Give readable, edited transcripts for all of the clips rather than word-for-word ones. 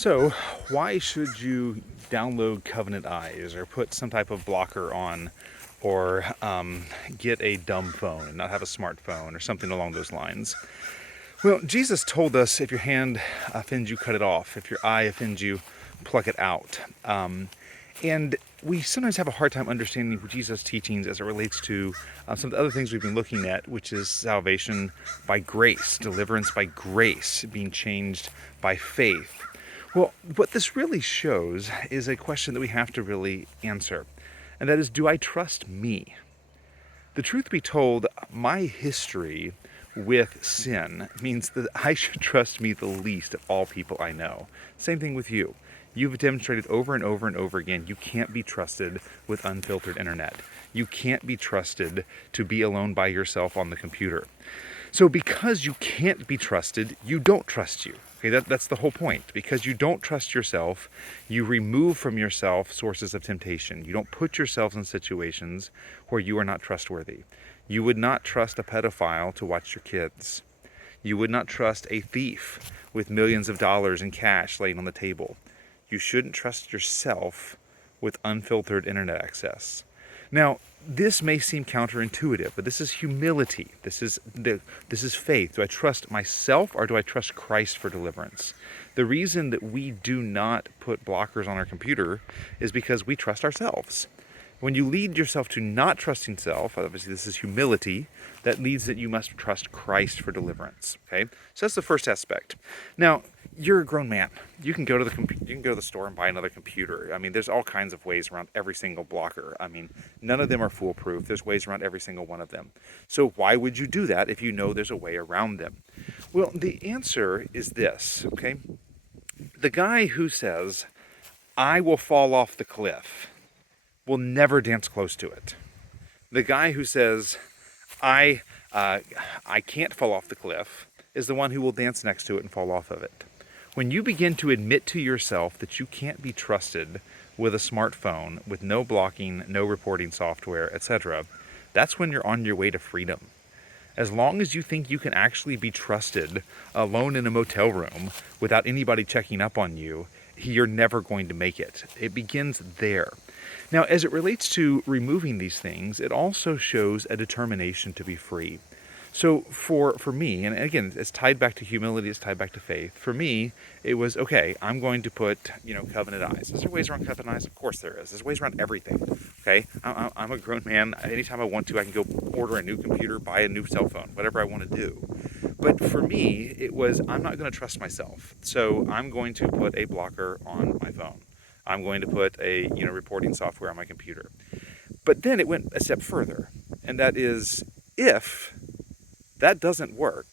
So, why should you download Covenant Eyes or put some type of blocker on or get a dumb phone and not have a smartphone or something along those lines? Well, Jesus told us if your hand offends you, cut it off. If your eye offends you, pluck it out. And we sometimes have a hard time understanding Jesus' teachings as it relates to some of the other things we've been looking at, which is salvation by grace, deliverance by grace, being changed by faith. Well, what this really shows is a question that we have to really answer, and that is, do I trust me? The truth be told, my history with sin means that I should trust me the least of all people I know. Same thing with you. You've demonstrated over and over and over again you can't be trusted with unfiltered internet. You can't be trusted to be alone by yourself on the computer. So because you can't be trusted, you don't trust you. Okay, that's the whole point. Because you don't trust yourself, you remove from yourself sources of temptation. You don't put yourselves in situations where you are not trustworthy. You would not trust a pedophile to watch your kids. You would not trust a thief with millions of dollars in cash laying on the table. You shouldn't trust yourself with unfiltered internet access. Now, this may seem counterintuitive, but this is humility. This is faith. Do I trust myself or do I trust Christ for deliverance? The reason that we do not put blockers on our computer is because we trust ourselves. When you lead yourself to not trusting self, obviously this is humility, that leads that you must trust Christ for deliverance. Okay, so that's the first aspect. Now, you're a grown man. You can go to the store and buy another computer. I mean, there's all kinds of ways around every single blocker. I mean, none of them are foolproof. There's ways around every single one of them. So why would you do that if you know there's a way around them? Well, the answer is this. Okay, the guy who says, "I will fall off the cliff," will never dance close to it. The guy who says, I can't fall off the cliff, is the one who will dance next to it and fall off of it. When you begin to admit to yourself that you can't be trusted with a smartphone, with no blocking, no reporting software, etc., that's when you're on your way to freedom. As long as you think you can actually be trusted alone in a motel room without anybody checking up on you, you're never going to make it. It begins there. Now, as it relates to removing these things, it also shows a determination to be free. So for me, and again, it's tied back to humility, it's tied back to faith. For me, it was, okay, I'm going to put, Covenant Eyes. Is there ways around Covenant Eyes? Of course there is. There's ways around everything, okay? I'm a grown man. Anytime I want to, I can go order a new computer, buy a new cell phone, whatever I want to do. But for me, it was, I'm not going to trust myself. So I'm going to put a blocker on my phone. I'm going to put a, reporting software on my computer. But then it went a step further, and that is, if that doesn't work,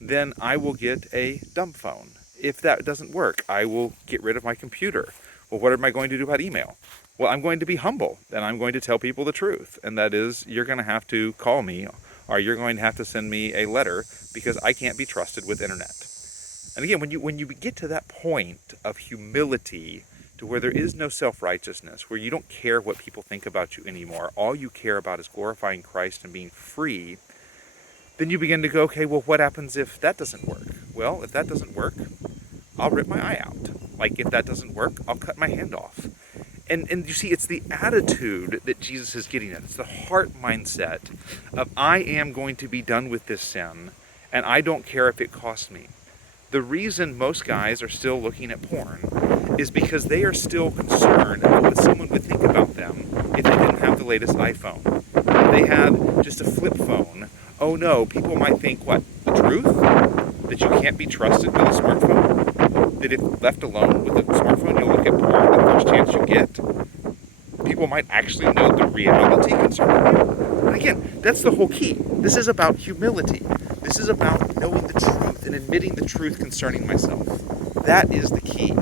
then I will get a dumb phone. If that doesn't work, I will get rid of my computer. Well, what am I going to do about email? Well, I'm going to be humble, and I'm going to tell people the truth, and that is, you're going to have to call me, or you're going to have to send me a letter, because I can't be trusted with internet. And again, when you get to that point of humility, to where there is no self-righteousness, where you don't care what people think about you anymore, all you care about is glorifying Christ and being free, then you begin to go, okay, well, what happens if that doesn't work? Well, if that doesn't work, I'll rip my eye out. Like, if that doesn't work, I'll cut my hand off. And you see, it's the attitude that Jesus is getting at. It's the heart mindset of, I am going to be done with this sin, and I don't care if it costs me. The reason most guys are still looking at porn is because they are still concerned about what someone would think about them if they didn't have the latest iPhone. If they had just a flip phone, oh no, people might think, what, the truth? That you can't be trusted with a smartphone? That if left alone with a smartphone, you'll look at porn the first chance you get? People might actually know the reality concerning you? And again, that's the whole key. This is about humility. This is about knowing the truth and admitting the truth concerning myself. That is the key.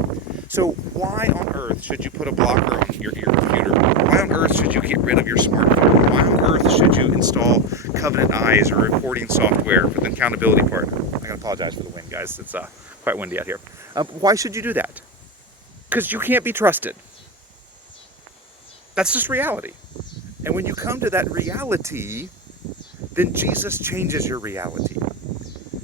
So why on earth should you put a blocker on your computer? Why on earth should you get rid of your smartphone? Why on earth should you install Covenant Eyes or recording software for the accountability partner? I gotta apologize for the wind, guys. It's quite windy out here. Why should you do that? Because you can't be trusted. That's just reality. And when you come to that reality, then Jesus changes your reality.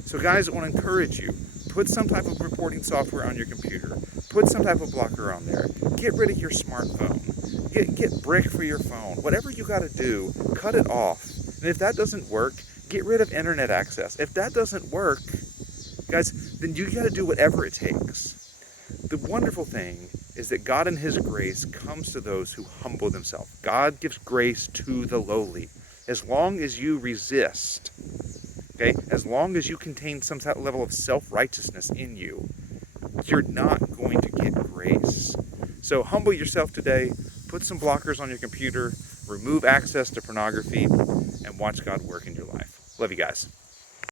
So guys, I want to encourage you, Put some type of reporting software on your computer. Put some type of blocker on there. Get rid of your smartphone. Get brick for your phone. Whatever you got to do, cut it off. And if that doesn't work, get rid of internet access. If that doesn't work, guys, then you got to do whatever it takes. The wonderful thing is that God in His grace comes to those who humble themselves. God gives grace to the lowly. As long as you resist, okay, as long as you contain some level of self-righteousness in you, you're not going to get grace. So humble yourself today, put some blockers on your computer, remove access to pornography, and watch God work in your life. Love you guys.